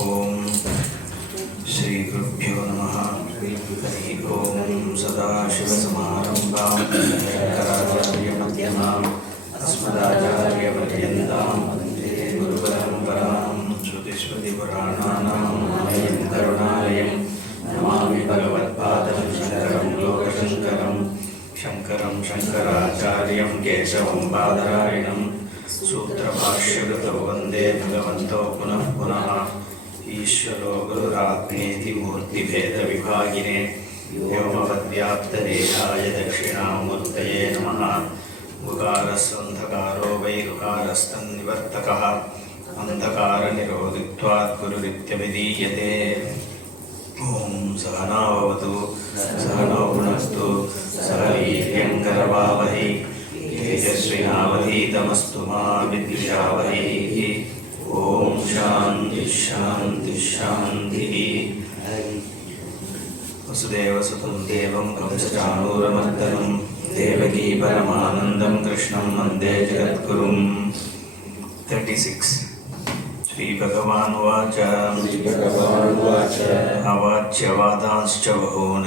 Om Shri Gurubhyo Namaha. Hari Om Sadashiva Samarambham Acharya Kalyankumar Asmadacharya Kalyankumar Vande Guru Paramparam Shruti Smriti Purananam Alayam Karunalayam Namami Bhagavad Shankaram Lokashankaram Shankaram Shankaracharyam Keshavam Badarayinam Sutra Bhashyagata Vande Bhagavanto Punah Punah Ishvaro Gururatmeti Murti Bheda Vibhagine Vyomavadvyapta Dehaya Dakshinamurtaye Namaha Gukarasandhakaro Vaigukarastan Nivartakaha Andhakara Nirodhitvat Gururityabhidiyate Om Sahana Vavatu Sahana Punastu Sahaviryankaravavahi Tejasvinavadhitamastu ma Vidyavaihi Om Shanti Shanti Shanti Vasudeva Sutam Devam Kamsachanuramardanam Devaki Paramanandam Krishnam Vande Jagadgurum 36 Shri Bhagavan Vacha Avachya Vadanscha Vahun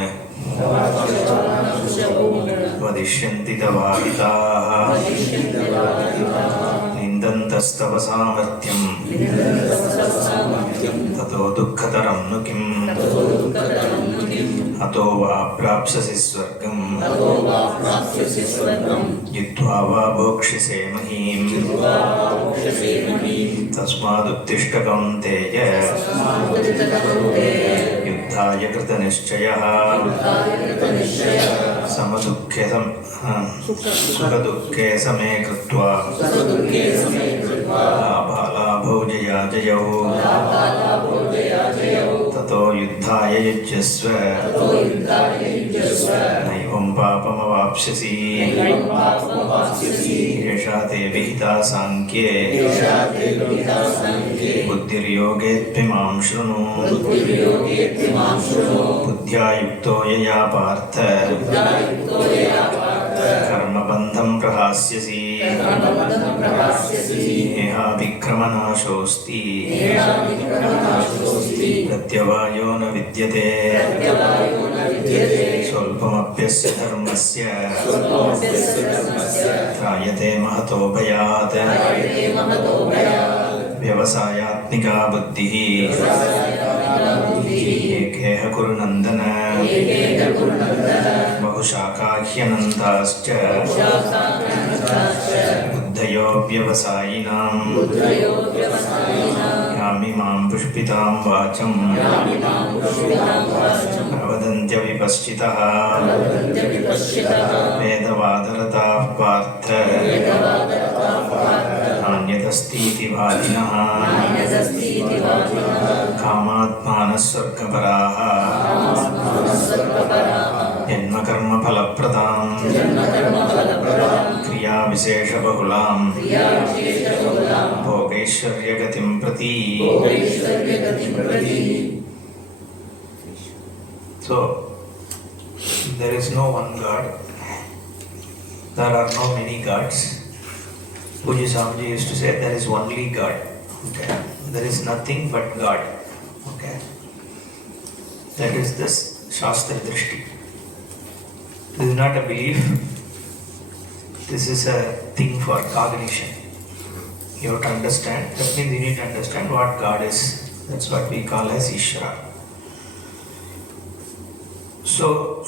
Vadishyanti Tavahitaha Nindantastava Samartyam Tato Dukkataram Nukim Ato Va Prapsasi Swargam Yidva Va Bhokshise Mahim Tasmaduttishta Kaunteya Yuddhaya Krita Nishchayaha Sukha-dukkhe same krutva Labha-labho jaya-jayau Tato yuddhaya yujyasva Naivam papam-avapsyasi Yesha te vihita sankye Buddhir-yoget-pimam shrunu Buddhya-yukto yaya partha Karma-bandham prahasyasi Neha-vikramana-shosti Pratyavayo na vidyate Solpam-apyasya dharmasya Trayate mahato bhayat Vyavasayatmika buddhihi Ekeha kurunandana Bahushakahyanandascha Buddhayo vyavasayinam Yamimam pushpitam vacham Pravadantya vipaschitaha Vedavadarataः partha Nanyatastiti vadinaha Kamatmanasvargaparaha Janma karma phalapradam Kriya vishesha bahulam Bhogeshwarya gatim prati. So, there is no one God. There are no many gods. Puja Swamiji used to say there is only God. Okay. There is nothing but God. Okay. That is this Shastra Drishti. This is not a belief. This is a thing for cognition. You have to understand. That means you need to understand what God is. That's what we call as Ishvara. So,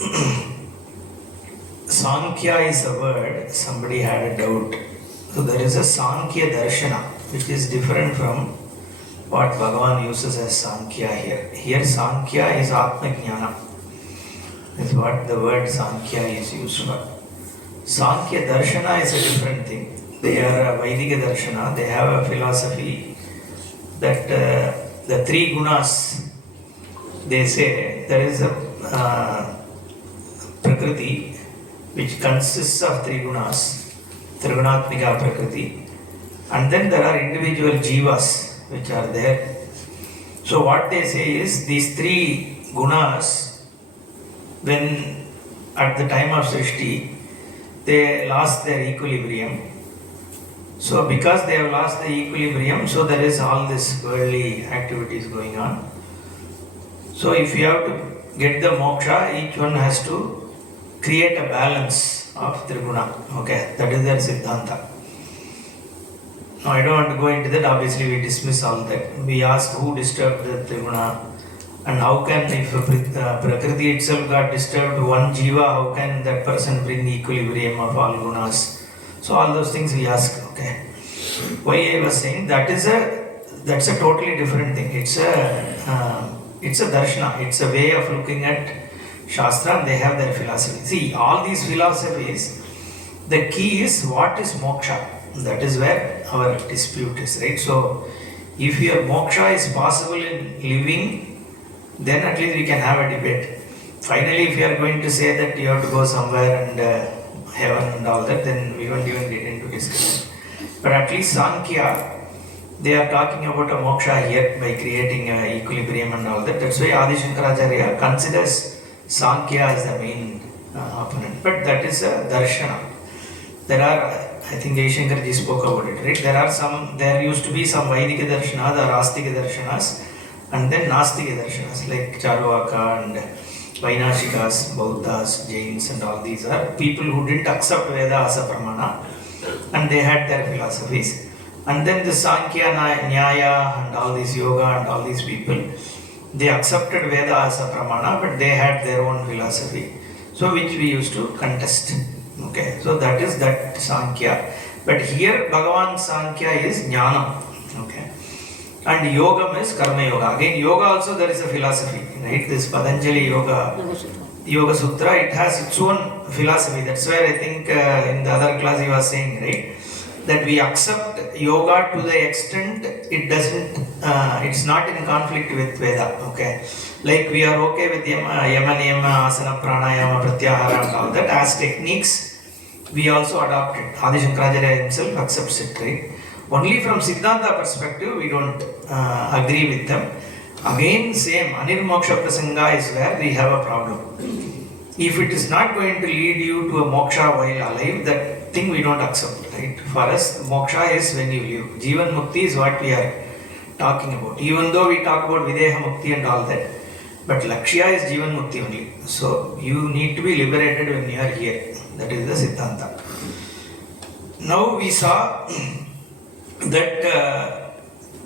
Sankhya is a word. Somebody had a doubt. So there is a Sankhya Darshana, which is different from what Bhagavan uses as Sankhya here. Here Sankhya is Atma Jnana. That's what the word Sankhya is used for. Sankhya Darshana is a different thing. They are a Vedic Darshana. They have a philosophy that the three gunas, they say there is a Prakriti which consists of three gunas. Trigunatmika Prakriti, and then there are individual jivas which are there. So what they say is these three gunas, when at the time of Srishti they lost their equilibrium, So because they have lost the equilibrium, so there is all this worldly activities going on. So if you have to get the moksha, each one has to create a balance of triguna. Okay, that is their siddhanta. Now I don't want to go into that, obviously we dismiss all that. We ask who disturbed the triguna, and how can, if Prakriti itself got disturbed, one jiva, how can that person bring equilibrium of all gunas? So all those things we ask, okay. Why I was saying that's a totally different thing. It's a darshana, it's a way of looking at Shastra, and they have their philosophy. See, all these philosophies, the key is what is moksha. That is where our dispute is, right? So, if your moksha is possible in living, then at least we can have a debate. Finally, if you are going to say that you have to go somewhere and heaven and all that, then we won't even get into discussion. But at least Sankhya, they are talking about a moksha here by creating equilibrium and all that. That's why Adi Shankaracharya considers Sankhya as the main opponent. But that is a darshana. There are, I think Jaishankar ji spoke about it, right? There used to be some Vaidika darshanas or Astika darshanas, and then Nastika darshanas like Charvaka and Vainashikas, Bauddhas, Jains, and all these are people who didn't accept Veda as a pramana, and they had their philosophies. And then the Sankhya, Nyaya, and all these yoga and all these people, they accepted Veda as a pramana, but they had their own philosophy, so which we used to contest. Okay, so that is that Sankhya. But here Bhagavan Sankhya is Jnanam. Okay. And Yogam is Karma Yoga. Again, Yoga also there is a philosophy, right? This Patanjali Yoga Sutra, it has its own philosophy. That's where I think in the other class he was saying, right? That we accept yoga to the extent it doesn't, it's not in conflict with Veda. Okay. Like we are okay with Yama, Niyama, Asana, Pranayama, Pratyahara and all that. As techniques, we also adopt it. Adi Shankaracharya himself accepts it, right? Only from Siddhanta perspective, we don't agree with them. Again, same, Anirmoksha Prasanga is where we have a problem. If it is not going to lead you to a moksha while alive, that thing we don't accept, right? For us, moksha is when you live. Jivan Mukti is what we are talking about. Even though we talk about Videha Mukti and all that, but Lakshya is Jivan Mukti only. So you need to be liberated when you are here. That is the Siddhanta. Now we saw that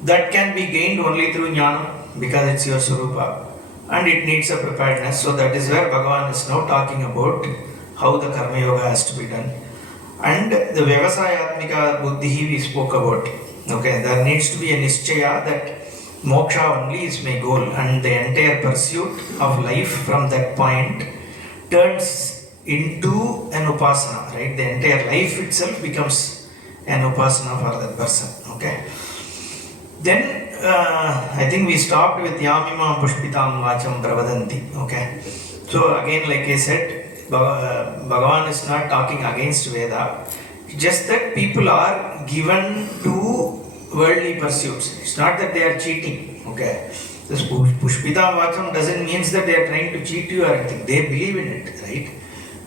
that can be gained only through Jnana because it's your Swarupa and it needs a preparedness. So that is where Bhagavan is now talking about how the Karma Yoga has to be done. And the Vyavasayatmika Buddhi we spoke about. Okay, there needs to be a Nischaya that moksha only is my goal, and the entire pursuit of life from that point turns into an upasana, right? The entire life itself becomes an upasana for that person, okay? Then I think we stopped with Yamima Pushpitam Vacham Pravadanti, okay? So again, like I said, Bhagavan is not talking against Veda, just that people are given to worldly pursuits. It's not that they are cheating, okay? This Pushpita Vacham doesn't mean that they are trying to cheat you or anything. They believe in it, right?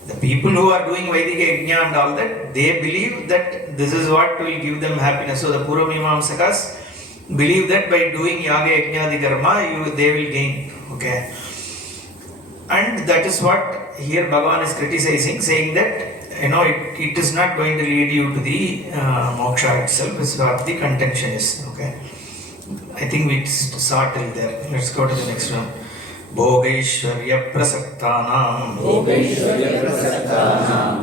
The people who are doing Vaidika Yajna and all that, they believe that this is what will give them happiness. So the Purvamimamsakas believe that by doing Yaga Yajna Karma, they will gain, okay? And that is what here Bhagavan is criticizing, saying that it is not going to lead you to the moksha itself, is what the contention is. Okay, I think we saw till there. Let's go to the next one. Bhogaishwarya prasaktanam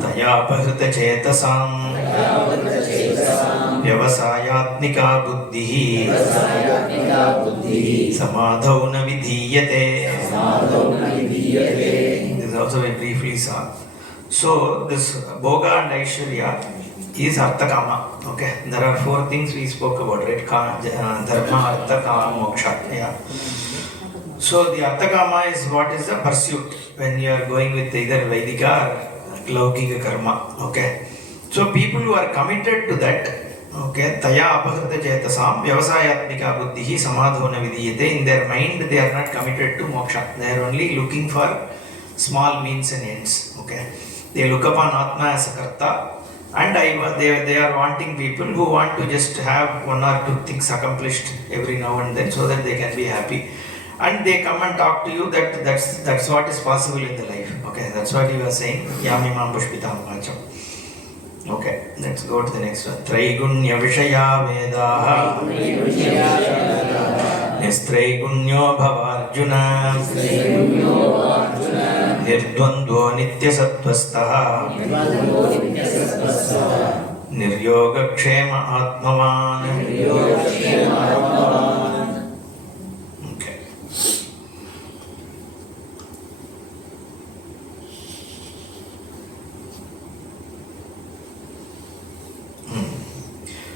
Tayapahruta chetasam Vyavasayatmika buddhihi Samadhau na vidhiyate. This is also we briefly saw. So this Bhoga and Aishwarya is Arthakama. Okay, there are 4 things we spoke about, right? Dharma, Artha, Kama, Moksha. Yeah. So the Arthakama is what is the pursuit when you are going with either Vaidika or Laukika Karma. Okay. So people who are committed to that, okay, Taya Apahrita Chetasam Vyavasayatmika Buddhihi Samadhona Vidiyate, in their mind they are not committed to moksha. They are only looking for small means and ends. Okay. They look upon Atma as a Karta And they are wanting people who want to just have one or two things accomplished every now and then so that they can be happy. And they come and talk to you that that's what is possible in the life. Okay, that's what you are saying. Yamimam pushpitam vacham. Okay, let's go to the next one. Traigunya Vishaya Vedaha Nistraigunya Bhavarjuna Nirdvandvo Nitya Sattvastaha Niryoga Kshema Atmavan. Okay.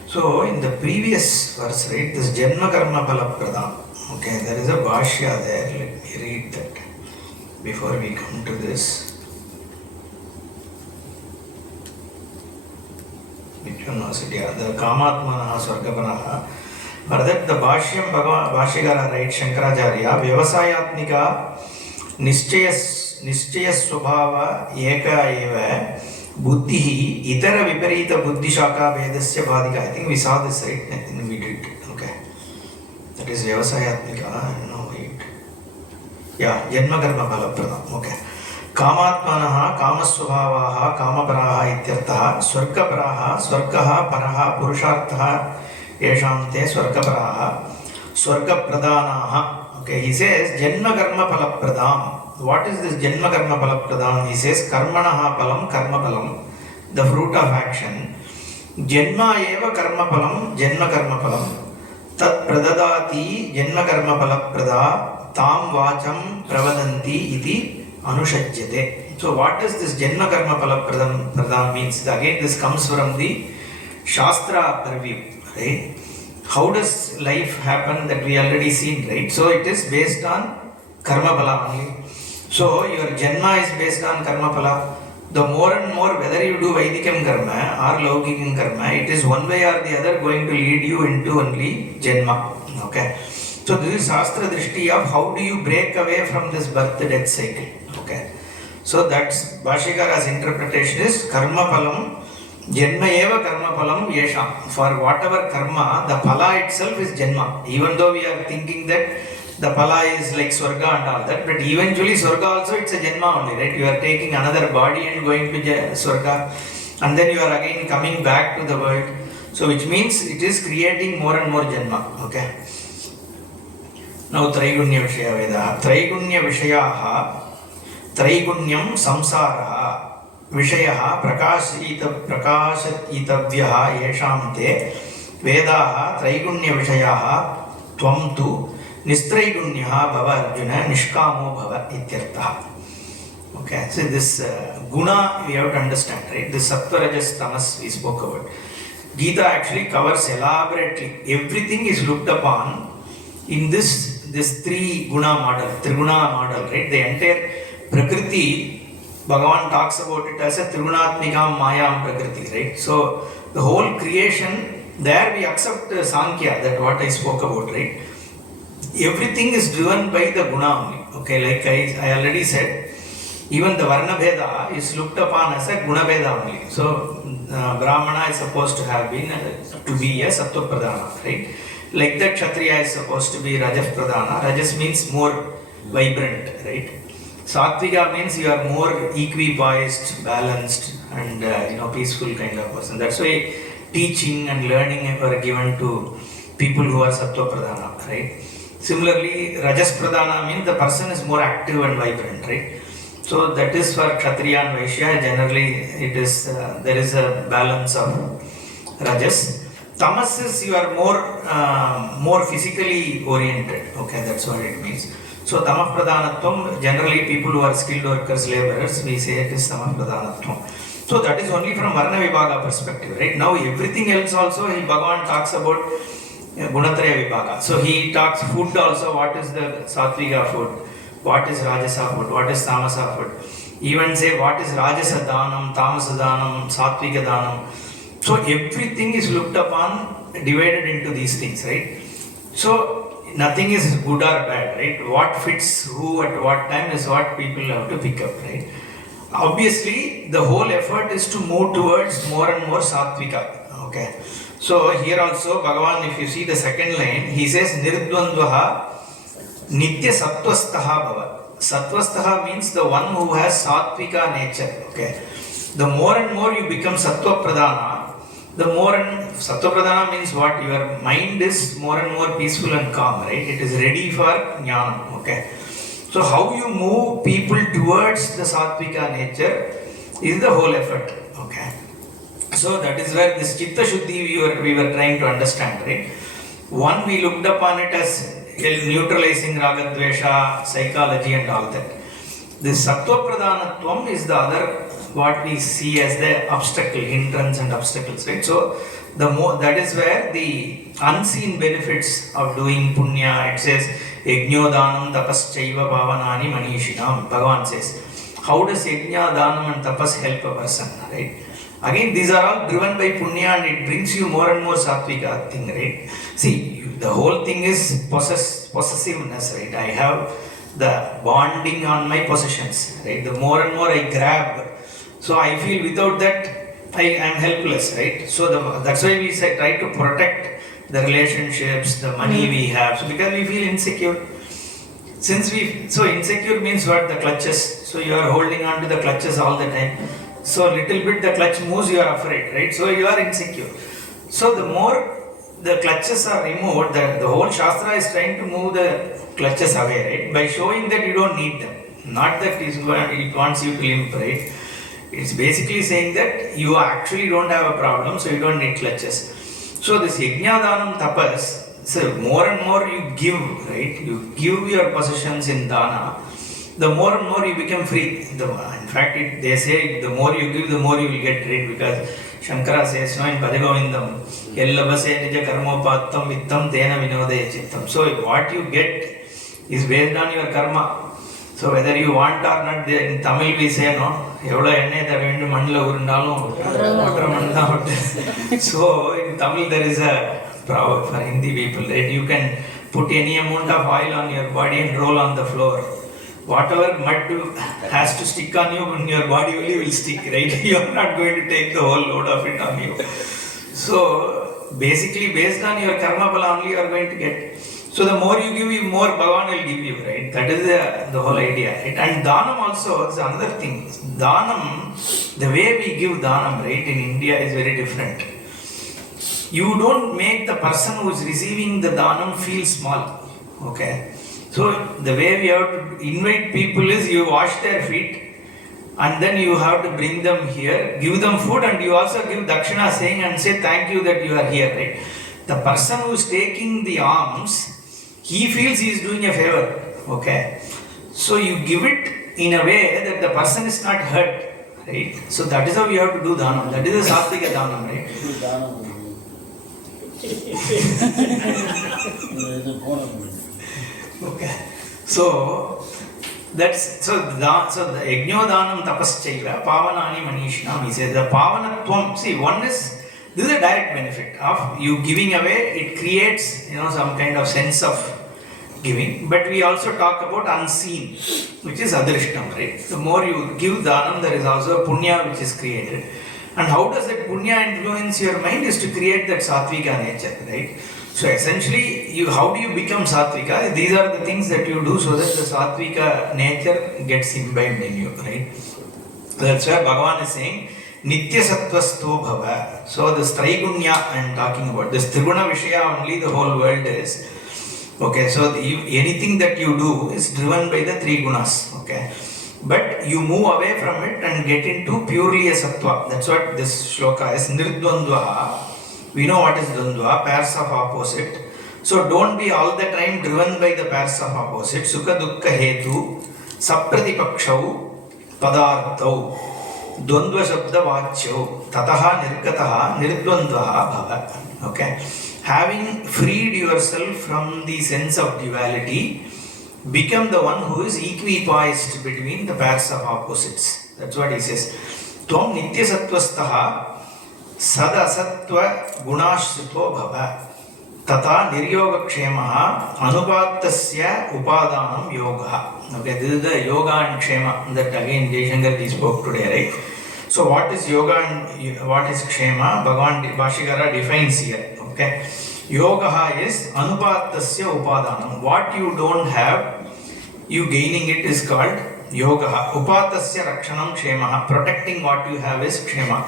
So in the previous verse, right, this Janma Karma Phala Pradam. Okay, there is a Bhashya there. Let me read that before we come to this. Which one was it? Yeah, the Kamatmanaha Swargapanaha. For that, the Bhashyam Bhashyagara writes Shankaracharya, Vyavasayatmika Nischaya Swabhava Eka Eva Buddhi Itara Viparita Buddhishaka Vedasya Bhadika. I think we saw this, right? I think we did. Okay. That is Vyavasayatmika. No, wait. Yeah, Janma Karma Phala Pradam. Okay. Kamatmanaha Kamasvabhavaha Kamaparaha Ityarthaha Swargaparaha Swargaha Paraha Purusharthaha Yeshante Swargaparaha Swargapradanaha. Okay, he says Janma Karma Phala Pradam. What is this Janma Karma Phala Pradam? He says Karmanaha Palam Karma Palam, the fruit of action. Janma eva Karma Palam, Janma Karma Palam. Tat Pradadati Janma Karma Phala Prada Tam Vacham Pravadanti Iti Anushajyate. So what does this Janma Karma Phala Pradam means? Again, this comes from the Shastra purview, right? How does life happen that we already seen, right? So it is based on Karma Phala only. So your Janma is based on Karma Phala. The more and more, whether you do Vaidikam Karma or Laukikam Karma, it is one way or the other going to lead you into only Janma. Okay. So this is Shastra Drishti of how do you break away from this birth-death cycle. Okay. So that's Bhashyakara's interpretation is Karma Phalam, Janma eva Karma Phalam Yesham. For whatever karma, the Phala itself is Janma. Even though we are thinking that the Phala is like Swarga and all that, but eventually Swarga also it's a Janma only, right? You are taking another body and going to Swarga, and then you are again coming back to the world. So which means it is creating more and more Janma. Okay. Now Traigunya Vishaya Veda. Traigunya Vishayaha Traigunyam Samsaraha Vishayaha Prakashitavyaha Yeshamte Vedaha Traigunya Vishayaha Tvam tu Nistraigунyaha Bhava Arjuna Nishkamo Bhava Ityartha. Okay, so this guna we have to understand, right? This Sattva Rajas Tamas we spoke about. Gita actually covers elaborately. Everything is looked upon in this three guna model, Triguna model, right? The entire Prakriti, Bhagavan talks about it as a Trigunatmikam Mayam Prakriti, right? So the whole creation, there we accept Sankhya, that what I spoke about, right? Everything is driven by the guna only. Okay, like I already said, even the Varna Bheda is looked upon as a Guna Bheda only. So Brahmana is supposed to have been to be a Sattva Pradhana, right? Like that Kshatriya is supposed to be Rajas Pradhana. Rajas means more vibrant, right? Sattvika means you are more equipoised, balanced, and peaceful kind of person. That's why teaching and learning are given to people who are Sattva Pradhana, right? Similarly, Rajas Pradhana means the person is more active and vibrant, right? So that is for Kshatriya and Vaishya. Generally, it is there is a balance of Rajas. Tamas is you are more physically oriented. Okay, that's what it means. So Tamah Pradhanatvam, generally people who are skilled workers, laborers, we say it is Tamah Pradhanatvam. So that is only from Varna Vibhaga perspective, right? Now everything else also, Bhagavan talks about Gunatraya Vibhaga. So he talks food also, what is the Sattvika food, what is Rajasa food, what is Tamasa food. Even say what is Rajasa Dhanam, Tamasa Dhanam, Sattvika Dhanam. So everything is looked upon, divided into these things, right? So nothing is good or bad, right? What fits who at what time is what people have to pick up, right? obviously the whole effort is to move towards more and more sattvika. Okay. So here also Bhagavan, if you see the second line, he says nirdvandvaha nitya sattvastaha bhava. Sattvastaha means the one who has sattvika nature. Okay. The more and more you become sattva pradana, the more and sattva pradana means what? Your mind is more and more peaceful and calm, right? It is ready for jnanam. Okay. So how you move people towards the sattvika nature is the whole effort. Okay. So that is where this chitta shuddhi we were trying to understand, right? One, we looked upon it as neutralizing raga dvesha, psychology and all that. This sattva pradhanatvam is the other, what we see as the obstacle, hindrance and obstacles, right? So the more, that is where the unseen benefits of doing punya, it says yajño dhanam tapaschaiva pavanani manishinam. Bhagavan says, how does yajna, dhanam and tapas help a person, right? Again, these are all driven by punya and it brings you more and more sattvika thing, right? See, the whole thing is possessiveness, right? I have the bonding on my possessions, right? The more and more I grab, so I feel without that I am helpless, right? So that's why we say try to protect the relationships, the money we have, so because we feel insecure. So insecure means what? The clutches. So you are holding on to the clutches all the time. So little bit the clutch moves, you are afraid, right? So you are insecure. So the more the clutches are removed, the whole Shastra is trying to move the clutches away, right? By showing that you don't need them. Not that it wants you to limp, right? It's basically saying that you actually don't have a problem, so you don't need clutches. So this yajna, dhanam, tapas, so more and more you give, right? You give your possessions in dana, the more and more you become free. In fact, they say the more you give, the more you will get, right? Because Shankara says, no, in Bhajagovindam, Yellabase nija karmopattam vittam tena vinodaya chittam. So what you get is based on your karma. So whether you want or not, in Tamil we say, no, evlo enne thavendu mandla urundalum water mandla. So in Tamil there is a proverb for Hindi people, right? You can put any amount of oil on your body and roll on the floor. Whatever mud has to stick on you, in your body only will stick, right? You are not going to take the whole load of it on you. So basically based on your karma phala only you are going to get. So the more you give, more Bhagavan will give you, right? That is the whole idea. Right? And dhanam also is another thing. Dhanam, the way we give dhanam, right, in India is very different. You don't make the person who is receiving the dhanam feel small. Okay? So the way we have to invite people is you wash their feet and then you have to bring them here, give them food, and you also give dakshina saying and say thank you that you are here, right? The person who is taking the alms, he feels he is doing a favor, okay? So you give it in a way that the person is not hurt, right? So that is how we have to do dhanam. That is a sattvika dhanam, right? Okay. So that's so the yajño dhanam tapaschaiva pavanani manishinam. He says the pavanatvam. See, one is this is a direct benefit of you giving away. It creates some kind of sense of giving. But we also talk about unseen, which is adrishtam, right? The more you give dhanam, there is also a punya which is created. And how does that punya influence your mind? Is to create that sattvika nature, right? So essentially, how do you become sattvika? These are the things that you do so that the sattvika nature gets imbibed in you, right? That's where Bhagavan is saying, Nitya sattvasto bhava. So this Traigunya I am talking about, this Triguna Vishaya only the whole world is. Okay, so anything that you do is driven by the three gunas, okay? But you move away from it and get into purely a sattva. That's what this shloka is. Nirdvandvaha. We know what is dvandva, pairs of opposite. So don't be all the time driven by the pairs of opposite. Sukha dukkha hetu, sapratipakshau, padarthau, dvandva shabda vachau, tataha nirgataha, nirdvandvaha bhava. Okay. Having freed yourself from the sense of duality, become the one who is equipoised between the pairs of opposites. That's what he says. Tvam nitya sattvastaha sadasatva gunashritvo bhava tata niryoga kshemaha anupatasya upadanam yoga. Okay, this is the yoga and kshema that again Jaishankar ji spoke today, right? So what is yoga and what is kshema? Bhagavan Bhashikara defines here. Okay, yoga is anupatasya upadanam. What you don't have, you gaining it is called yoga. Upatasya rakshanam kshema. Protecting what you have is kshema.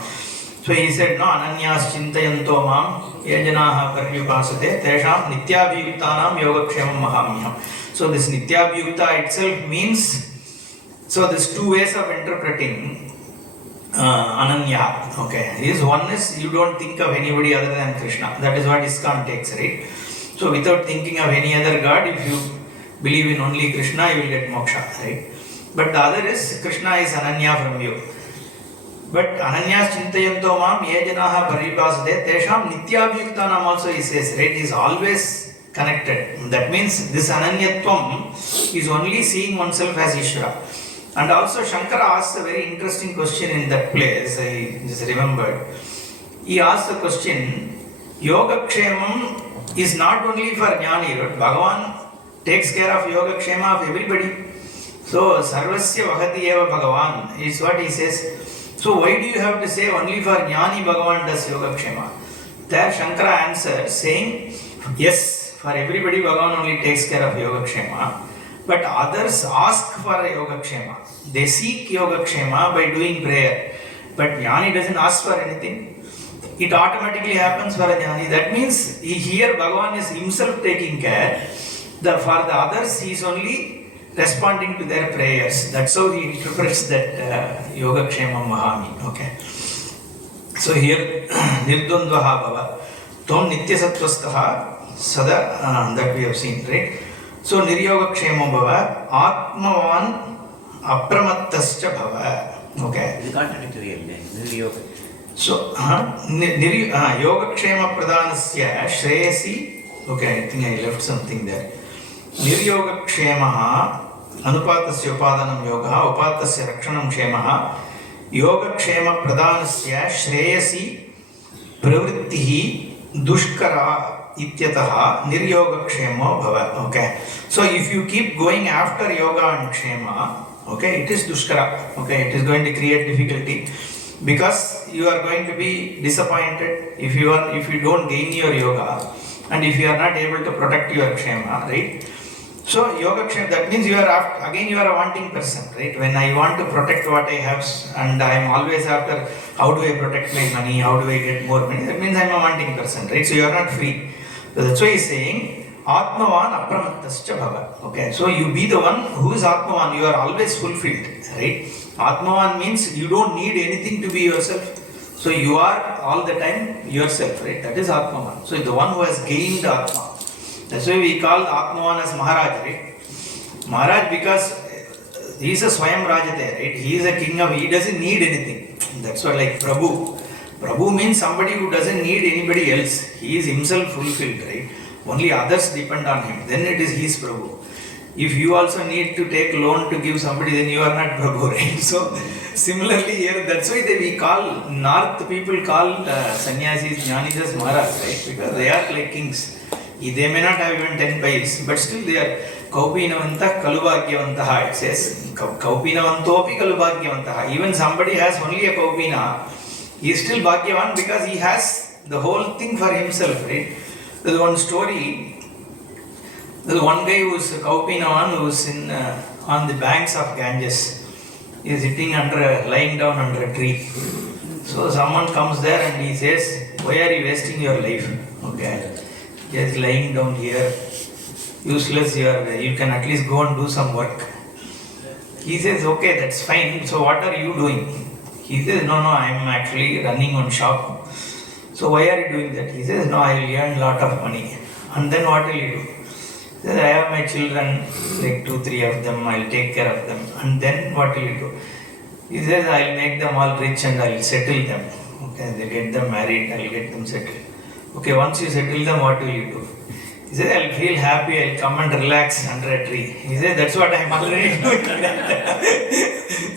So he said, no, ananyas chintayanto mam yajanaha paryupasate tesham nityabhiyuktanam yogakshemam mahamyam. So this nityabhyukta itself means, so there's two ways of interpreting ananya. Okay, one is you don't think of anybody other than Krishna. That is what ISKCON takes, right? So without thinking of any other god, if you believe in only Krishna, you will get moksha, right? But the other is Krishna is ananya from you. But ananyas chintayanto mam ye janaha paripasade tesham nityabhyuktanam also he says, right? He is always connected. That means this ananyatvam is only seeing oneself as Ishvara. And also Shankara asked a very interesting question in that place, I just remembered. He asked the question, Yogakshemam is not only for Jnani, but Bhagavan takes care of Yogakshema of everybody. So Sarvasya Vahati Eva Bhagavan is what he says. So why do you have to say only for Jnani Bhagavan does Yogakshema? There Shankara answered saying, yes, for everybody Bhagavan only takes care of Yogakshema. But others ask for Yogakshema. They seek Yogakshema by doing prayer. But Jnani doesn't ask for anything. It automatically happens for a Jnani. That means here Bhagavan is himself taking care. For the others he is only responding to their prayers. That's how he interprets that Yogakshema Mahami. Okay. So here Nirdundvaha Bhava Tom Nityasatvastaha Sada that we have seen, right? So Niryogakshema Bhava Atmavan Apramattascha Bhava. Okay. It's contradictory. Niryoga. So Yogakshema Pradhanasya Shreyasi. Okay, I think I left something there. Niryogakshemaha Anupatasya Upadanam Yogaha Upatasya Rakshanam Kshemaha Yogakshema Pradhanasya Shreyasi Pravrittihi Dushkara Ityataha Niryogakshema Bhava. Okay. So if you keep going after yoga and kshema, okay, it is dushkara. Okay, it is going to create difficulty because you are going to be disappointed if you don't gain your yoga and if you are not able to protect your kshema, right? So Yogakshema, that means you are a wanting person, right? When I want to protect what I have and I am always after how do I protect my money, how do I get more money, that means I am a wanting person, right? So you are not free. So that's why he is saying Atmavan Apramattascha Bhava. Okay, so you be the one who is Atmavan, you are always fulfilled, right? Atmavan means you don't need anything to be yourself. So you are all the time yourself, right? That is Atmavan. So the one who has gained Atma. That's why we call Atmavan as Maharaj, right? Maharaj because he is a Swayam Rajate, right? He is a king he doesn't need anything. That's why like Prabhu. Prabhu means somebody who doesn't need anybody else. He is himself fulfilled, right? Only others depend on him. Then it is his Prabhu. If you also need to take loan to give somebody, then you are not Prabhu, right? So similarly here, that's why we call, North people call sannyasis, jnanis as Maharaj, right? Because they are like kings. They may not have even 10 wives, but still they are Kaupinavanta Kalubhagyavantaha. It says Kaupinavantopi Kalubhagyavantaha. Even somebody has only a Kaupina, he is still Bhagyavan because he has the whole thing for himself, right? There is one story. There is one guy who is Kaupinavan who is on the banks of Ganges. He is lying down under a tree. So someone comes there and he says, why are you wasting your life? Okay. Just lying down here, useless, you can at least go and do some work. He says, okay, that's fine. So what are you doing? He says, no, I am actually running one shop. So why are you doing that? He says, no, I will earn a lot of money. And then what will you do? He says, I have my children, like 2-3 of them, I will take care of them. And then what will you do? He says, I will make them all rich and I will settle them. Okay, they get them married, I will get them settled. Okay, once you settle them, what will you do? He says, I will feel happy, I will come and relax under a tree. He says, that's what I am already doing.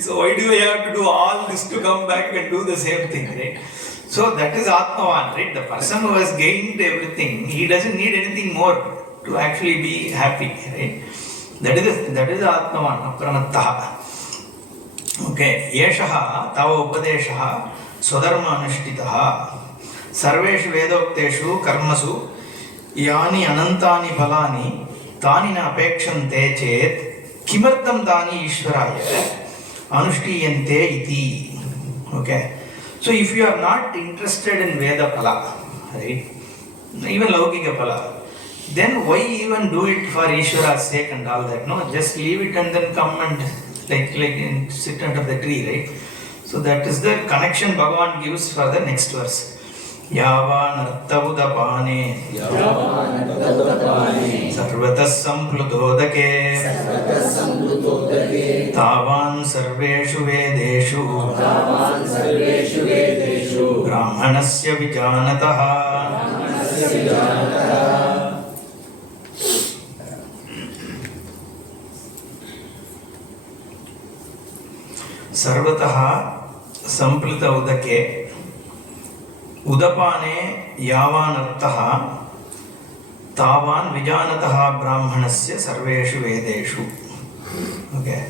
So why do I have to do all this to come back and do the same thing, right? So that is Atmavan, right? The person who has gained everything, he doesn't need anything more to actually be happy, right? That is Atmavan, Apramattaha. Okay, Yeshaha, Tava Upadeshaha, Swadharma Anushthitaha, Sarveshu Vedokteshu, Karmasu, Yani Anantani Phalani, Tani na apekshante chet, Kimartam Tani Ishvaraya, Anushtiyante iti. Okay, so if you are not interested in Veda Phala, right, even Laukika Phala, then why even do it for Ishvara's sake and all that? No, just leave it and then come and like sit under the tree, right? So that is the connection Bhagavan gives for the next verse. Yavanartavudapane sarvatas samplutodake tavan sarveshu vedeshu brahmanasya vijanataha. Sarvataha samplita udake udapane yavanartaha tavan vijanataha brahmanasya sarveshu vedeshu. Okay.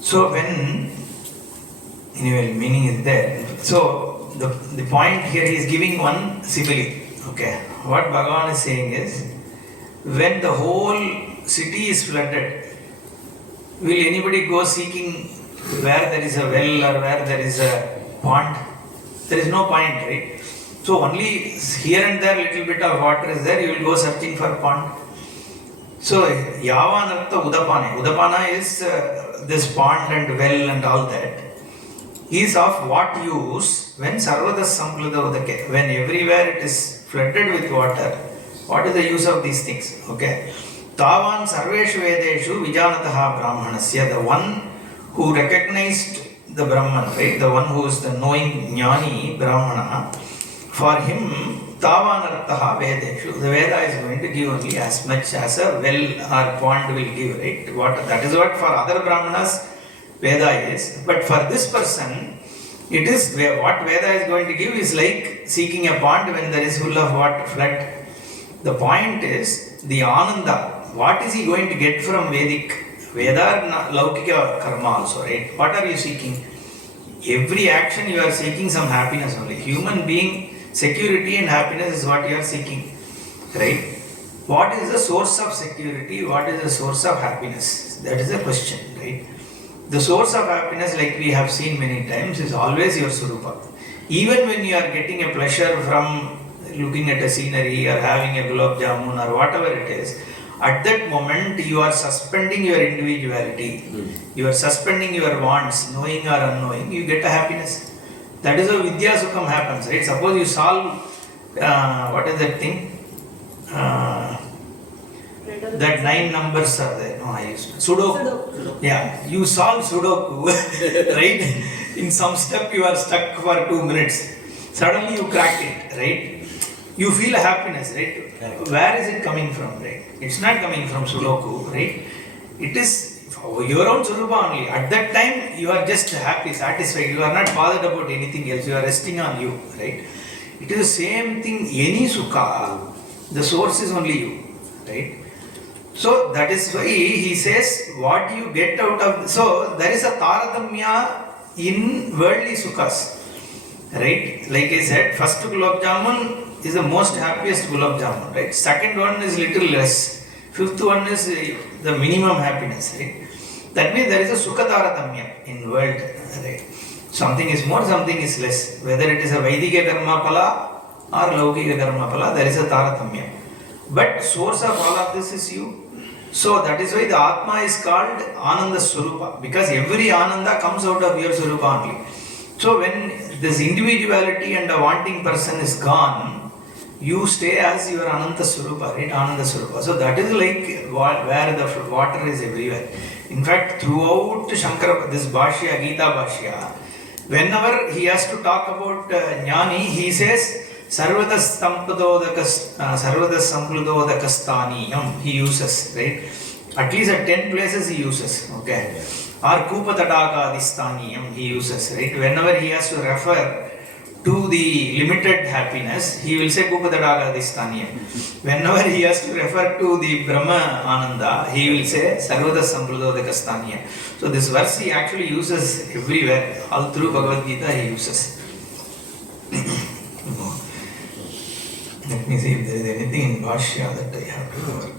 So when, anyway, meaning is there. So the point here is giving one simile. Okay. What Bhagavan is saying is, when the whole city is flooded, will anybody go seeking where there is a well or where there is a pond? There is no point, right? So only here and there little bit of water is there, you will go searching for pond. So Yavanartha Udapane. Udapana is this pond and well and all that. Is of what use when Sarvadas Samplada Udake, when everywhere it is flooded with water. What is the use of these things? Okay. Tavan Sarveshu Vedeshu Vijanataha Brahmanasya, the one who recognized the Brahman, right? The one who is the knowing Jnani Brahmana, for him Tavanartaha Vedeshu, the Veda is going to give only as much as a well or pond will give, right? That is what for other Brahmanas Veda is, but for this person, it is what Veda is going to give is like seeking a pond when there is full of water flood. The point is the Ananda. What is he going to get from Vedic? Veda or Laukika karma also, right? What are you seeking? Every action you are seeking some happiness only. Human being, security and happiness is what you are seeking, right? What is the source of security? What is the source of happiness? That is the question, right? The source of happiness, like we have seen many times, is always your Surupa. Even when you are getting a pleasure from looking at a scenery or having a gulab jamun or whatever it is, at that moment you are suspending your individuality, you are suspending your wants, knowing or unknowing, you get a happiness. That is how Vidya Sukham happens, right? Suppose you solve, what is that thing? That 9 numbers are there. No, I used to. Sudoku. Yeah, you solve Sudoku, right? In some step you are stuck for 2 minutes. Suddenly you crack it, right? You feel a happiness, right? Where is it coming from, right? It's not coming from Sudoku, right? It is your own Surupa only. At that time, you are just happy, satisfied. You are not bothered about anything else. You are resting on you, right? It is the same thing. Any Sukha, the source is only you, right? So that is why he says, what you get out of... So there is a Taradamya in worldly Sukhas, right? Like I said, first Gulab Jamun is the most happiest Gulab Jamun, right? Second one is little less. Fifth one is the minimum happiness, right? That means there is a Sukha Taradamya in world, right? Something is more, something is less. Whether it is a Vaidika Karma Phala or Laukika Karma Phala, there is a Taradamya. But source of all of this is you. So that is why the Atma is called Ananda Swarupa, because every Ananda comes out of your Swarupa only. So when this individuality and a wanting person is gone, you stay as your Ananta Swarupa, right? Ananda Swarupa. So that is like where the water is everywhere. In fact, throughout Shankara, this Bhashya, Gita Bhashya, whenever he has to talk about Jnani, he says, Sarvadas Sampradodakastaniyam, he uses, right? At least at 10 places he uses, okay? Or Kupatadakadistaniyam, he uses, right? Whenever he has to refer to the limited happiness, he will say Kupadadagadistaniya. Whenever he has to refer to the Brahma Ananda, he will say Sarvada Sampradodakastaniya. So this verse he actually uses everywhere. All through Bhagavad Gita he uses. Let me see if there is anything in Bhashya that I have to cover.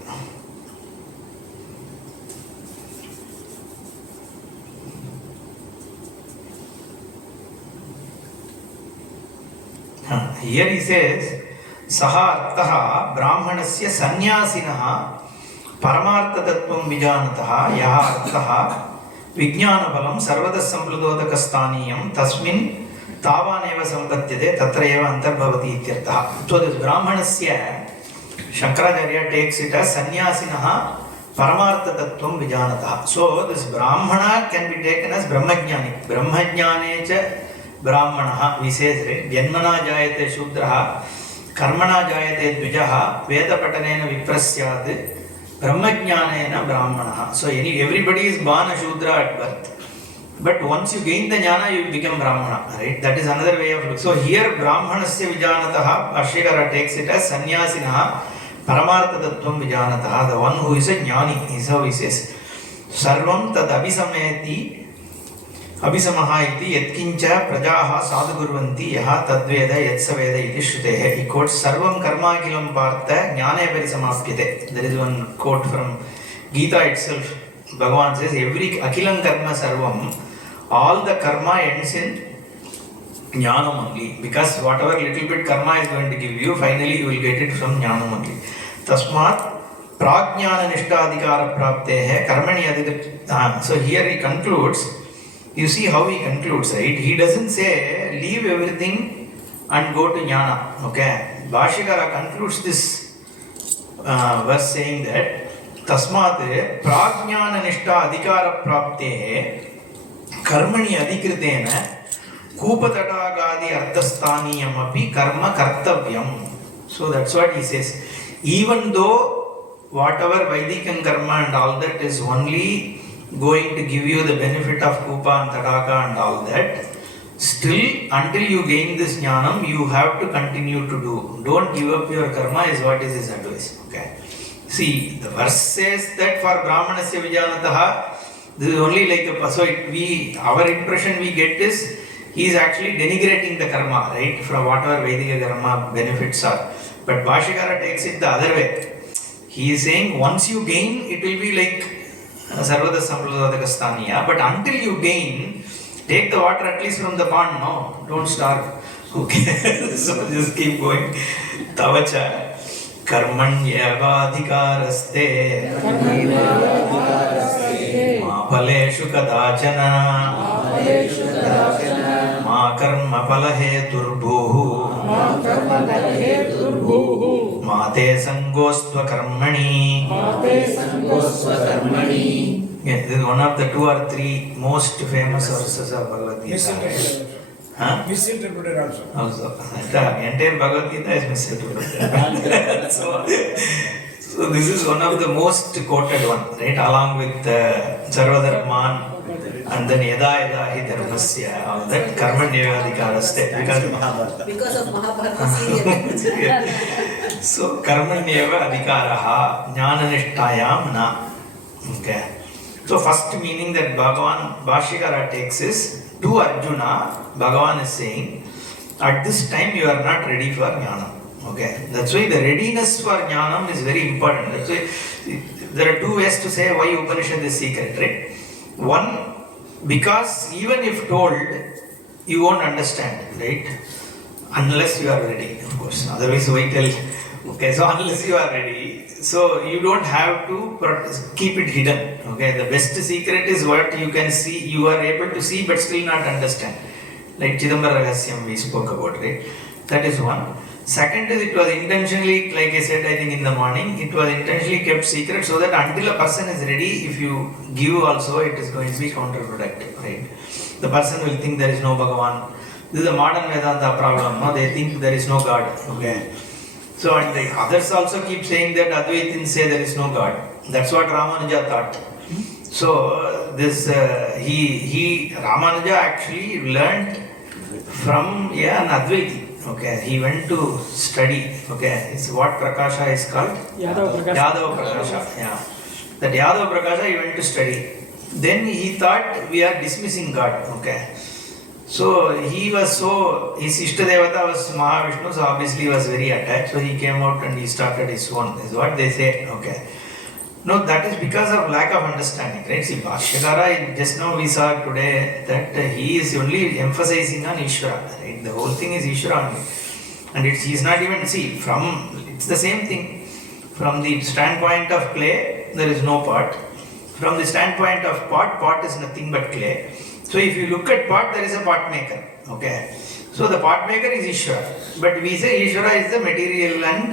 Here he says, Saha artaha brahmanasya sanyasinaha paramartha tattvam vijanataha yaha artaha vijnana balam sarvada sampradodakastaniyam tasmin tavaneva sampatyate tatra eva antarbhavati ityartaha. So this brahmanasya, Shankaracharya takes it as sanyasinaha paramartha tattvam vijanataha. So this brahmana can be taken as brahmajnani. Brahmajnanecha Brahmanaha, we say, right? Janmana jayate Shudraha, Karmana jayate Dvijaha, Veda patanena viprasyad, Brahmajnanena Brahmanaha. So everybody is born a Shudra at birth. But once you gain the jnana, you become Brahmana, right? That is another way of looking. So here Brahmanasya Vijanataha, Bhashyakara takes it as Sanyasinaha, Paramartha Tattvam Vijanataha, the one who is a jnani, is how he says. Sarvam tad abhisameti Abhisamaha iti yatkincha prajaha sadhugurvanti yaha tadveda yatsaveda iti shrutehe. He quotes Sarvam karma akilam partha jnane parisamapyate. There is one quote from Gita itself. Bhagavan says, every akilam karma sarvam, all the karma ends in jnanam only. Because whatever little bit karma is going to give you, finally you will get it from jnanam only. Tasmat prajnana nishtadhikara praptehe karmani adhikar. So here he concludes. You see how he concludes, right? He doesn't say leave everything and go to jnana. Okay. Bhashyakara concludes this verse saying that Tasmat prajnana nishta adhikara prapte karmani adhikritena kupatadagadi arthastaniyam api karma kartavyam. So that's what he says. Even though whatever Vedic karma and all that is only going to give you the benefit of Kupa and Tadaka and all that, still until you gain this jnanam, you have to continue to do. Don't give up your karma is what is his advice. Okay. See, the verse says that for Brahmanasya Vijanataha, this is only like a, so our impression we get is he is actually denigrating the karma, right? From whatever Vedic karma benefits are. But Bhashyakara takes it the other way. He is saying once you gain, it will be like Sarvada Sampradodakastaniya, but until you gain, take the water at least from the pond, no, don't starve. Okay, so just keep going. Tavacha karmanyeva adhikaraste ma phaleshu kadachana ma karma phalahe turbhuhu Mate sangostva karmani. Yeah, this is one of the 2 or 3 most famous verses of Bhagavad Gita. Misinterpreted. Huh? Misinterpreted also. The entire Bhagavad Gita is misinterpreted. so this is one of the most quoted one, right? Along with Sarvadharman and then Yada Yada Hi Dharmasya, all that Karmanyeva Adhikaraste. Because of Mahabharata serial. So Karmanyeva Adhikaraha Jnananishtayam na. Okay. So first meaning that Bhagavan Bhashyakara takes is to Arjuna, Bhagavan is saying, at this time you are not ready for jnana. Okay. That's why the readiness for jnanam is very important. That's why there are 2 ways to say why Upanishad is secret, right? One, because even if told, you won't understand, right? Unless you are ready, of course. Otherwise, why tell? Okay, so unless you are ready, so you don't have to keep it hidden. Okay, the best secret is what you can see, you are able to see but still not understand. Like Chidambara Rahasyam we spoke about, right? That is one. Second is it was intentionally, like I said, I think in the morning, it was intentionally kept secret so that until a person is ready, if you give also, it is going to be counterproductive, right? The person will think there is no Bhagavan. This is a modern Vedanta problem, no? They think there is no God, okay? So, and the others also keep saying that Advaitins say there is no God. That's what Ramanuja thought. So, this, Ramanuja actually learned from an Advaiti. Okay, he went to study. Okay, it's what Prakasha is called? Yadava Prakasha. Yeah, that Yadava Prakasha he went to study. Then he thought we are dismissing God. Okay, so he was his Ishtadevata was Mahavishnu, so obviously he was very attached. So he came out and he started his own. Is what they say. Okay. No, that is because of lack of understanding, right? See, Bhashyakara, just now we saw today that he is only emphasizing on Ishvara, right? The whole thing is Ishvara only. And he's not even, it's the same thing. From the standpoint of clay, there is no pot. From the standpoint of pot is nothing but clay. So if you look at pot, there is a pot maker, okay? So the pot maker is Ishvara, but we say Ishvara is the material and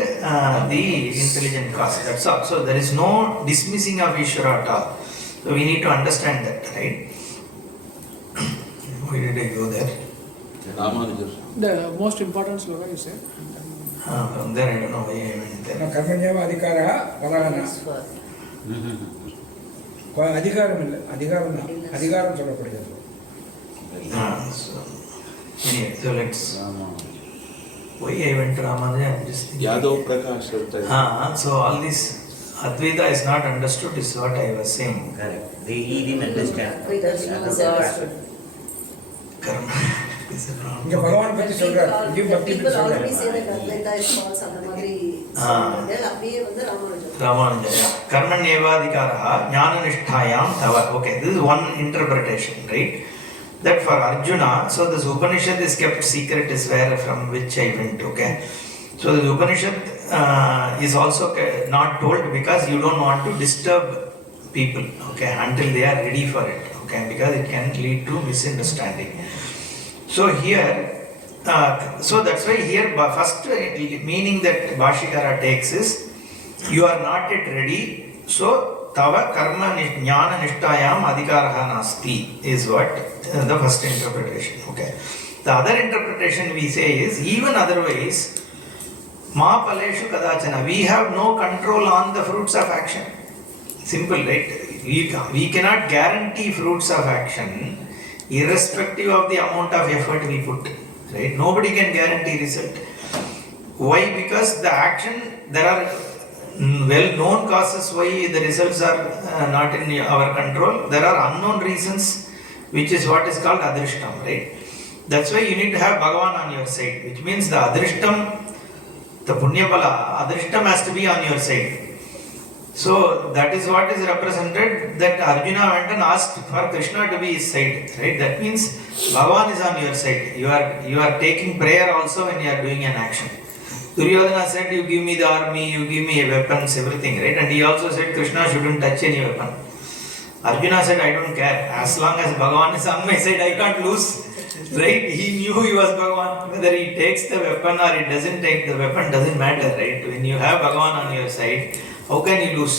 the intelligent cause. That's all. So there is no dismissing of Ishvara at all. So we need to understand that, right? Why did I go there? The most important sloka you said. From there I don't know why I went there. Karmanyeva adhikara palana. அதிகாரம் சொல்லப்படுகிறது. So let's. Why I went to Ramanuja? I'm just thinking. Yadav Prakash. So all this Advaita is not understood, is what I was saying. Correct. He didn't understand. Karma is a wrong. இங்க பகவான் பத்தி சொல்றார். இங்க பக்தி பத்தி People already சொல்றார். say that Advaita is false அந்த மாதிரி சொல்றாங்க. அப்படியே வந்து Ramanujam. Ramanujaya. Karmanyevadhikaraha jnananishthayam tava. Okay, this is one interpretation, right? That for Arjuna, so this Upanishad is kept secret, is where from which I went, okay? So the Upanishad is also not told because you don't want to disturb people, okay, until they are ready for it, okay, because it can lead to misunderstanding. So here, so that's why here first meaning that Bhashikara takes is, you are not yet ready, so tava karma jnana nishtayam adhikaraha nasti is what the first interpretation, okay. The other interpretation we say is, even otherwise, ma paleshu kadachana, we have no control on the fruits of action. Simple, right? We cannot guarantee fruits of action irrespective of the amount of effort we put, right? Nobody can guarantee result. Why? Because the action, there are well-known causes why the results are not in our control. There are unknown reasons, which is what is called adrishtam, right? That's why you need to have Bhagavan on your side, which means the adrishtam, the punyapala, adrishtam has to be on your side. So that is what is represented, that Arjuna went and asked for Krishna to be his side, right? That means Bhagavan is on your side. You are taking prayer also when you are doing an action. Duryodhana said, you give me the army, you give me weapons, everything, right? And he also said Krishna shouldn't touch any weapon. Arjuna said, I don't care. As long as Bhagavan is on my side, I can't lose. Right? He knew he was Bhagavan. Whether he takes the weapon or he doesn't take the weapon doesn't matter, right? When you have Bhagavan on your side, how can you lose?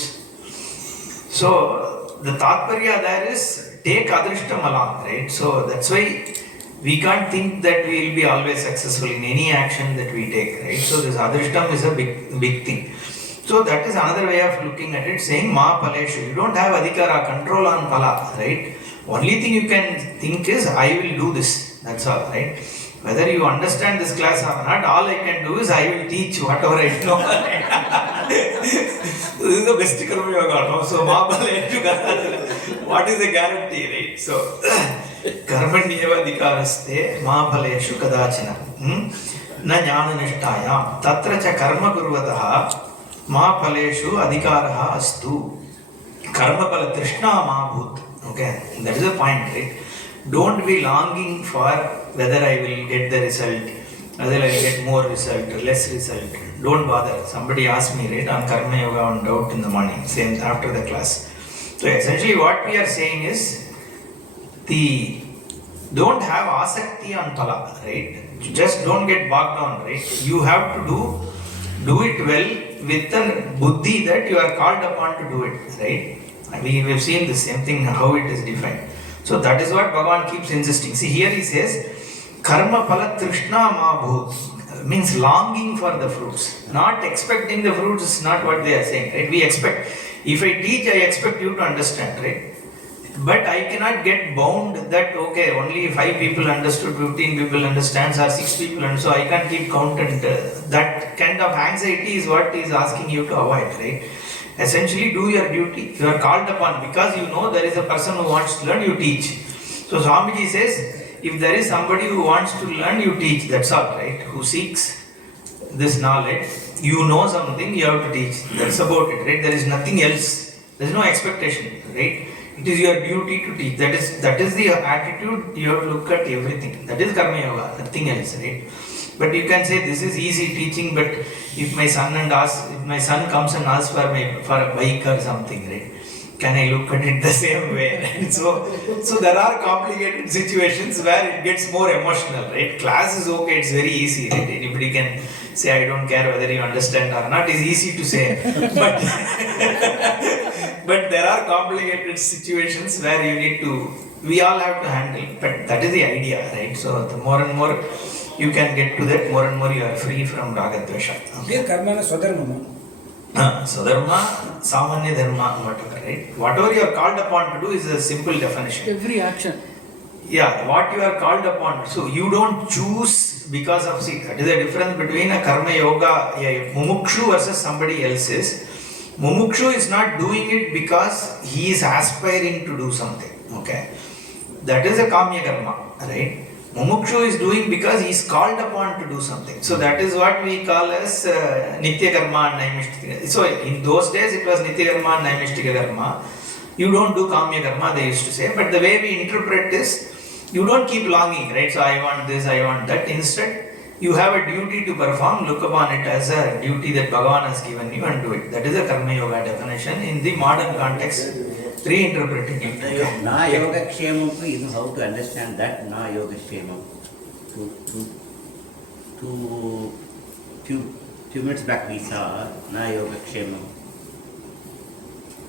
So, the Tatparya there is, take Adrishtam along, right? So, that's why we can't think that we will be always successful in any action that we take, right? So, this Adrishtam is a big thing. So, that is another way of looking at it, saying Ma Paleshu. You don't have Adhikara, control on Pala, right? Only thing you can think is, I will do this. That's all, right? Whether you understand this class or not, all I can do is I will teach whatever I know. This is the best Karma Yoga. So, Ma Paleshu, what is the guarantee, right? So, Karmanyeva Dikaraste, Ma Paleshu Kadachana. Na Jnana Nishtayam. Tatra cha karma kurvataha. Ma paleshu adhikaraha astu. Karma pala trishna ma bhut. Okay, that is the point, right? Don't be longing for whether I will get the result, whether I will get more result or less result. Don't bother. Somebody asked me, right, on Karma Yoga on doubt in the morning, same after the class. So essentially what we are saying is, don't have asakti on pala, right? Just don't get bogged down, right? You have to do it well with the buddhi that you are called upon to do it, right? We have seen the same thing, how it is defined. So that is what Bhagavan keeps insisting. See, here he says, karma pala trishna ma bhut, means longing for the fruits. Not expecting the fruits is not what they are saying, right? We expect, if I teach, I expect you to understand, right? But I cannot get bound that okay, only 5 people understood, 15 people understands, or 6 people, and so I can't keep count. And that kind of anxiety is what is asking you to avoid, right? Essentially, do your duty. You are called upon because you know there is a person who wants to learn. You teach. So Swamiji says, if there is somebody who wants to learn, you teach. That's all, right? Who seeks this knowledge, you know something, you have to teach. That's about it, right? There is nothing else. There is no expectation, right? It is your duty to teach. That is the attitude you have to look at everything. That is karma yoga, nothing else, right? But you can say this is easy teaching, but if my son comes and asks for a bike or something, right? Can I look at it the same way? Right? So there are complicated situations where it gets more emotional, right? Class is okay, it's very easy, right? Anybody can say, I don't care whether you understand or not. It's easy to say, but there are complicated situations where we all have to handle. But that is the idea, right? So the more and more you can get to that, more and more you are free from ragadvesha. Okay. Karma swadharma. Swadharma, samanya dharma, whatever, right? Whatever you are called upon to do is a simple definition. Every action. Yeah, what you are called upon. So you don't choose because of, see, that is the difference between a karma yoga, a mumukshu versus somebody else's. Mumukshu is not doing it because he is aspiring to do something. Okay. That is a kamya karma, right? Mumukshu is doing because he is called upon to do something. So that is what we call as nitya karma and naimishtika. So in those days it was nitya karma and naimishtika karma. You don't do kamya karma, they used to say. But the way we interpret this, you don't keep longing, right? So I want this, I want that. Instead, you have a duty to perform, look upon it as a duty that Bhagavan has given you and do it. That is a karma yoga definition. In the modern context, reinterpreting it. Na yoga kshemam, you know how to understand that na yoga kshemam. Few minutes back we saw na yoga kshemam.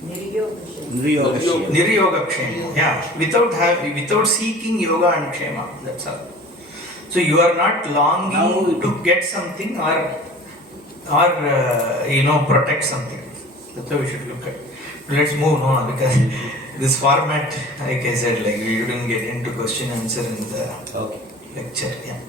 Niryoga kshema. Niryoga kshema. Yeah, without seeking yoga and kshema. That's all. So you are not longing to get something or protect something. That's how we should look at it. Let's move on because this format, like I said, like we didn't get into question answer in the lecture. Yeah.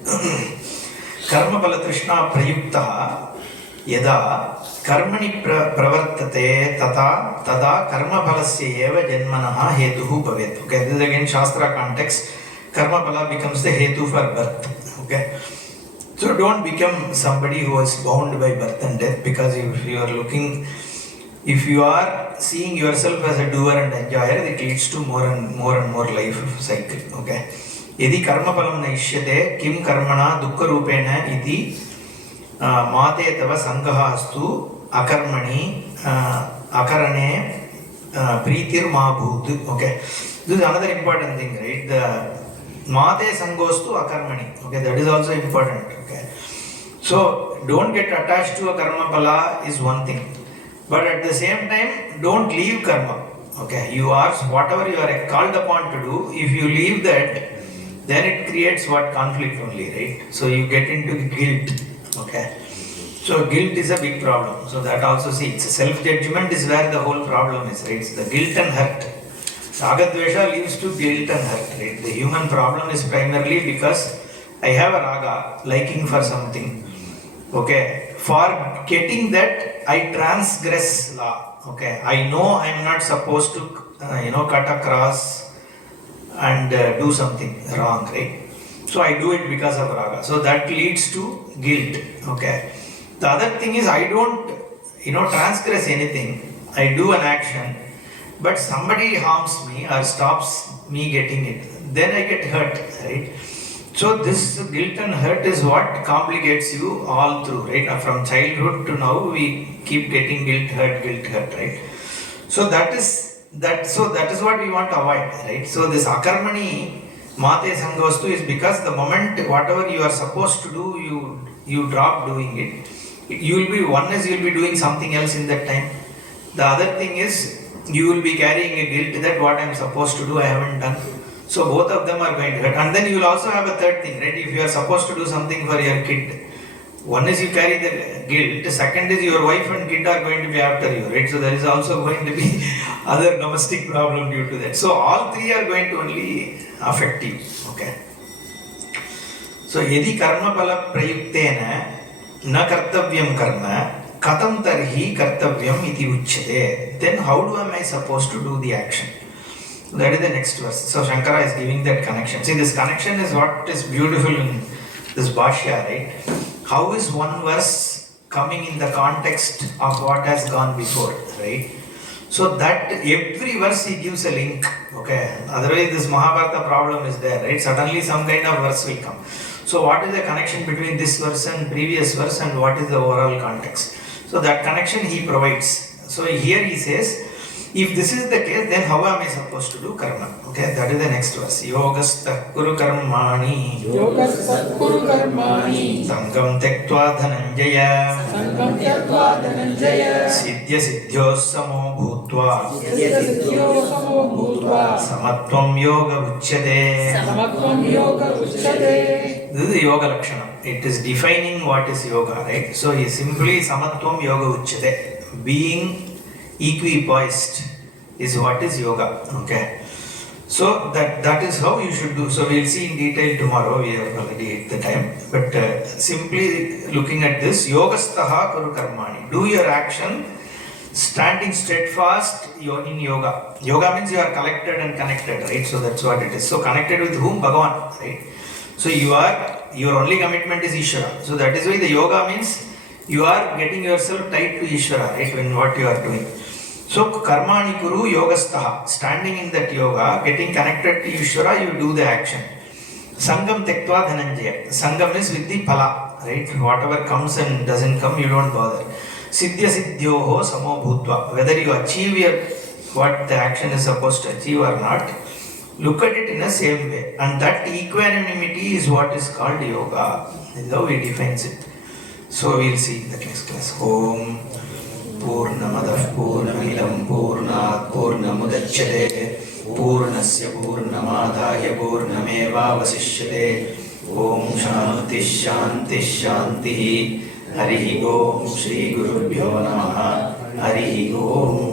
Karma pala trishna prayuktaha yada karmani pravartate tada karma palasya eva janmanaha hetuhu bhavet. Okay, this is again Shastra context. Karma pala becomes the hetu for birth. Okay. So don't become somebody who is bound by birth and death, because if you are seeing yourself as a doer and enjoyer, it leads to more and more life cycle. Okay. Yadi karma palam naishyate kim karmana dukkha rupena iti mate tava sangaha astu akarmani akarane pritir ma bhut. Okay. This is another important thing, right? The mate sangostu akarmani. Okay, that is also important. Okay. So don't get attached to a karma pala is one thing. But at the same time, don't leave karma. Okay, you are whatever you are called upon to do. If you leave that, then it creates what conflict only, right? So you get into guilt. Okay, so guilt is a big problem. So that also, see, it's self-judgment is where the whole problem is, right? It's the guilt and hurt. Ragadvesha leads to guilt and hurt, right? The human problem is primarily because I have a raga, liking for something. Okay, for getting that, I transgress law. Okay, I know I am not supposed to, cut across and do something wrong, right? So I do it because of raga. So that leads to guilt. Okay. The other thing is I don't, transgress anything. I do an action, but somebody harms me or stops me getting it. Then I get hurt, right? So this guilt and hurt is what complicates you all through, right? From childhood to now, we keep getting guilt, hurt, right? So that is what we want to avoid, right? So this akarmani mate sangostu is because the moment whatever you are supposed to do, you drop doing it. You will be doing something else in that time. The other thing is you will be carrying a guilt that what I am supposed to do I haven't done. So both of them are going to hurt. And then you will also have a third thing, right? If you are supposed to do something for your kid, One is you carry the guilt, second is your wife and kid are going to be after you, right? So there is also going to be other domestic problem due to that. So all three are going to only affect you, okay? So yadi karma pala prayuktena na kartavyam karma katam tarhi kartavyam iti uchyate. Then how am I supposed to do the action? That is the next verse. So Shankara is giving that connection. See, this connection is what is beautiful in this Bhashya, right? How is one verse coming in the context of what has gone before, right? So that every verse he gives a link, okay? Otherwise this Mahabharata problem is there, right? Suddenly some kind of verse will come. So what is the connection between this verse and previous verse and what is the overall context? So that connection he provides. So here he says, if this is the case, then how am I supposed to do karma? Okay, that is the next verse. Yogastha kuru karmani. Yogastha kuru karmani. Sangam tektva dhananjaya. Sangam tektva dhananjaya. Siddhya siddhyos samo bhutva. Siddhya siddhyo samo bhutva. Samatvam yoga uchyate. Samatvam yoga uchyate. This is the yoga lakshana. It is defining what is yoga, right? So he simply samatvam yoga uchyate. Being equipoised is what is yoga, okay? So that is how you should do. So we'll see in detail tomorrow. We have already at the time. But simply looking at this, yogastaha kuru karmani. Do your action standing steadfast in yoga. Yoga means you are collected and connected, right? So that's what it is. So connected with whom? Bhagavan, right? So your only commitment is Ishvara. So that is why the yoga means you are getting yourself tied to Ishvara, right? When what you are doing. So karmani kuru yogastaha. Standing in that yoga, getting connected to Ishvara, you do the action. Sangam tektva dhananjaya. Sangam is with the phala, right? Whatever comes and doesn't come, you don't bother. Siddhya siddhyoho samo bhutva. Whether you achieve what the action is supposed to achieve or not, look at it in the same way. And that equanimity is what is called yoga. This is how he defines it. So we'll see in the next class. Om Purnamadah Purnamidam Purnat Purnamudachyate Purnasya Purnamadaya Purnameva Vasishyate. Om Shanti Shanti Shanti. Harihi Om Shri Gurubhyo Namaha. Harihi Om.